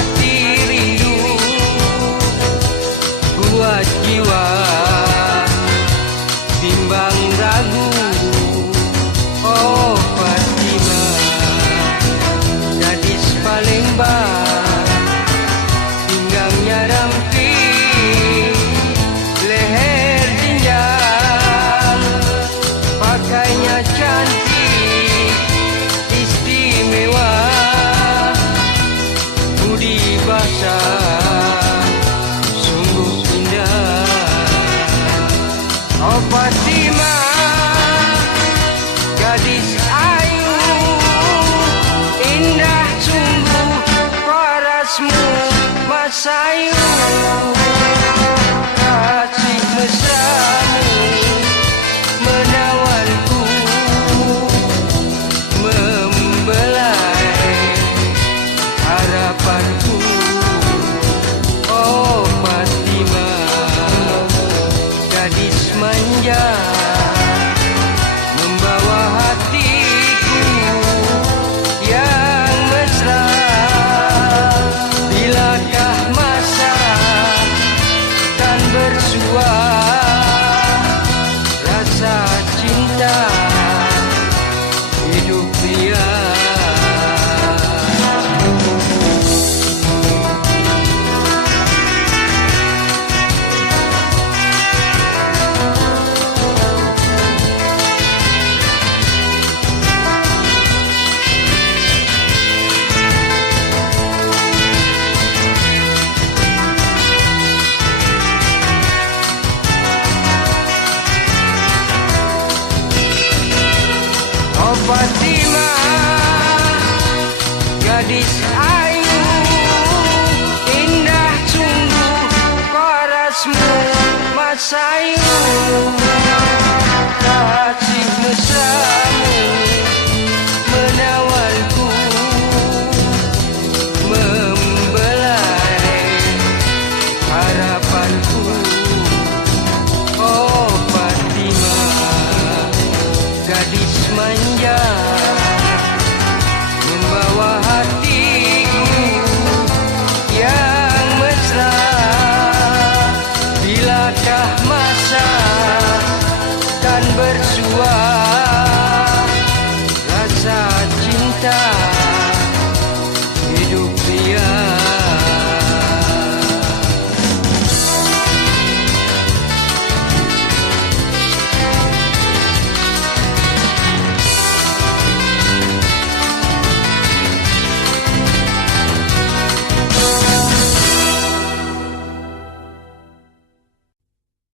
hati rindu buat jiwa bimbang ragu. Oh Fatimah, gadis Palembang, pinggangnya ramping, leher jenjang, pakainya cantik, istimewa, budi basah, sungguh indah. Oh Fatimah, gadis ayu, indah sungguh parasmu masayu. Kasih mesramu menawanku, membelai harapanku. Oh Fatimah, gadis manja, membawa hatiku yang mesra. Bilakah masa kan bersua rasa cinta hidup dia. Oh Fatimah, gadis ayu, indah sungguh parasmu masayu.